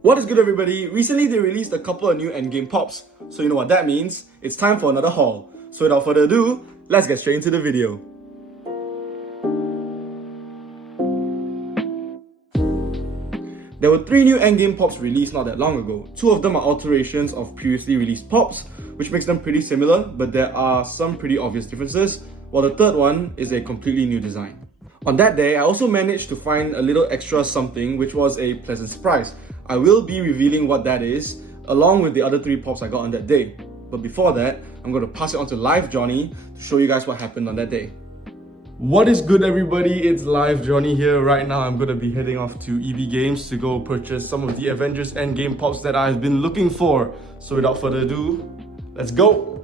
What is good, everybody? Recently they released a couple of new Endgame Pops, so you know what that means. It's time for another haul. So without further ado, let's get straight into the video. There were 3 new Endgame Pops released not that long ago. 2 of them are alterations of previously released Pops, which makes them pretty similar, but there are some pretty obvious differences, while the third one is a completely new design. On that day, I also managed to find a little extra something, which was a pleasant surprise. I will be revealing what that is, along with the other 3 Pops I got on that day. But before that, I'm going to pass it on to Live Johnny to show you guys what happened on that day. What is good, everybody? It's Live Johnny here. Right now, I'm going to be heading off to EB Games to go purchase some of the Avengers Endgame Pops that I've been looking for. So without further ado, let's go!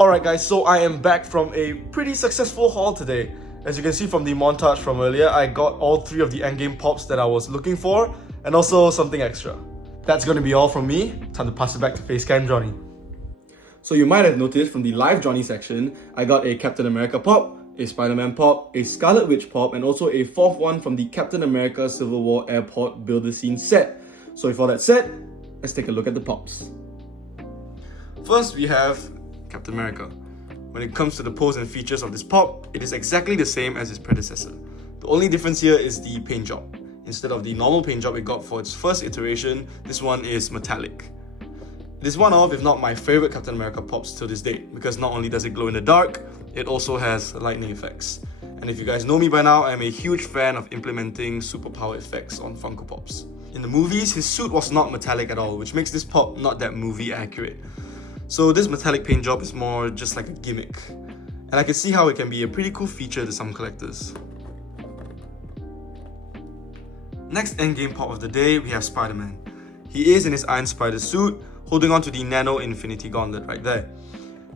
Alright guys, so I am back from a pretty successful haul today. As you can see from the montage from earlier, I got all 3 of the Endgame Pops that I was looking for, and also something extra. That's gonna be all from me. Time to pass it back to Facecam Johnny. So you might have noticed from the Live Johnny section, I got a Captain America Pop, a Spider-Man Pop, a Scarlet Witch Pop, and also a 4th one from the Captain America Civil War Airport Build-A-Scene set. So with all that said, let's take a look at the Pops. First we have Captain America. When it comes to the pose and features of this Pop, it is exactly the same as its predecessor. The only difference here is the paint job. Instead of the normal paint job it got for its first iteration, this one is metallic. It is one of, if not my favorite Captain America Pops till this date, because not only does it glow in the dark, it also has lightning effects. And if you guys know me by now, I'm a huge fan of implementing superpower effects on Funko Pops. In the movies, his suit was not metallic at all, which makes this Pop not that movie accurate. So this metallic paint job is more just like a gimmick, and I can see how it can be a pretty cool feature to some collectors. Next Endgame Pop of the day, we have Spider-Man. He is in his Iron Spider suit, holding on to the Nano Infinity Gauntlet right there.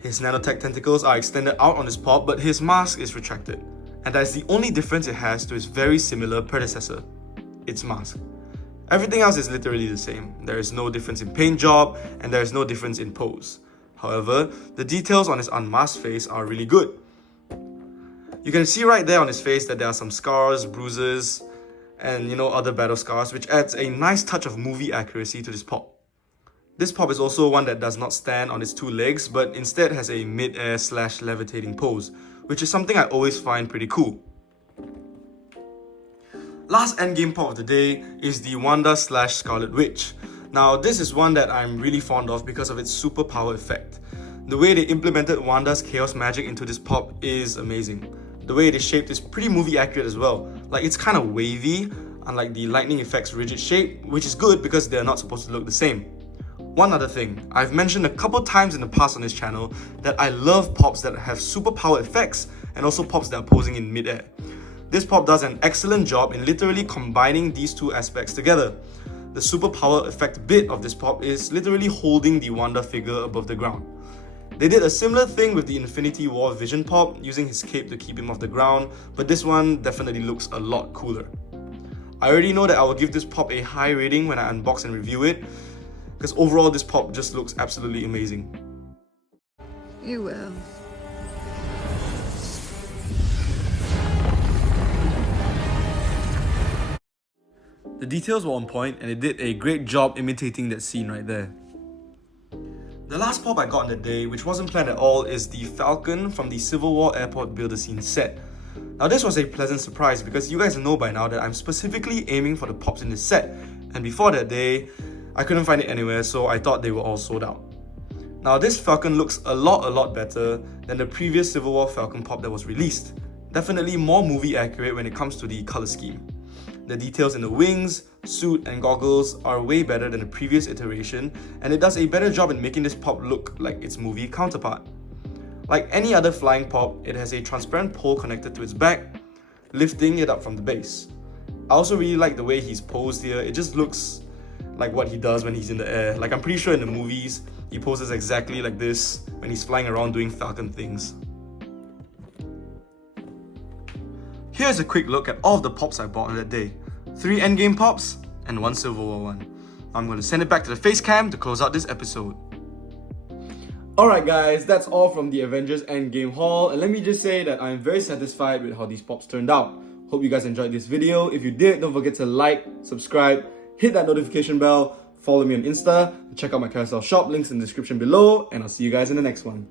His nanotech tentacles are extended out on his Pop, but his mask is retracted. And that is the only difference it has to its very similar predecessor, its mask. Everything else is literally the same. There is no difference in paint job, and there is no difference in pose. However, the details on his unmasked face are really good. You can see right there on his face that there are some scars, bruises, and other battle scars, which adds a nice touch of movie accuracy to this pop. This pop is also one that does not stand on its two legs, but instead has a mid-air / levitating pose, which is something I always find pretty cool. Last Endgame pop of the day is the Wanda / Scarlet Witch. Now, this is one that I'm really fond of because of its superpower effect. The way they implemented Wanda's chaos magic into this pop is amazing. The way it is shaped is pretty movie accurate as well. Like, it's kind of wavy, unlike the lightning effect's rigid shape, which is good because they're not supposed to look the same. One other thing, I've mentioned a couple times in the past on this channel that I love pops that have superpower effects and also pops that are posing in mid-air. This pop does an excellent job in literally combining these two aspects together. The superpower effect bit of this pop is literally holding the Wanda figure above the ground. They did a similar thing with the Infinity War Vision pop, using his cape to keep him off the ground, but this one definitely looks a lot cooler. I already know that I will give this pop a high rating when I unbox and review it, because overall this pop just looks absolutely amazing. You will. The details were on point and it did a great job imitating that scene right there. The last pop I got on the day, which wasn't planned at all, is the Falcon from the Civil War Airport Build-A-Scene set. Now, this was a pleasant surprise because you guys know by now that I'm specifically aiming for the pops in this set, and before that day, I couldn't find it anywhere, so I thought they were all sold out. Now, this Falcon looks a lot better than the previous Civil War Falcon pop that was released. Definitely more movie accurate when it comes to the color scheme. The details in the wings, suit, and goggles are way better than the previous iteration, and it does a better job in making this pop look like its movie counterpart. Like any other flying pop, it has a transparent pole connected to its back, lifting it up from the base. I also really like the way he's posed here. It just looks like what he does when he's in the air. Like, I'm pretty sure in the movies, he poses exactly like this when he's flying around doing Falcon things. Here's a quick look at all of the pops I bought on that day. 3 Endgame pops and 1 Civil War one. I'm going to send it back to the face cam to close out this episode. Alright guys, that's all from the Avengers Endgame haul, and let me just say that I'm very satisfied with how these pops turned out. Hope you guys enjoyed this video. If you did, don't forget to like, subscribe, hit that notification bell, follow me on Insta, check out my carousel shop, links in the description below, and I'll see you guys in the next one.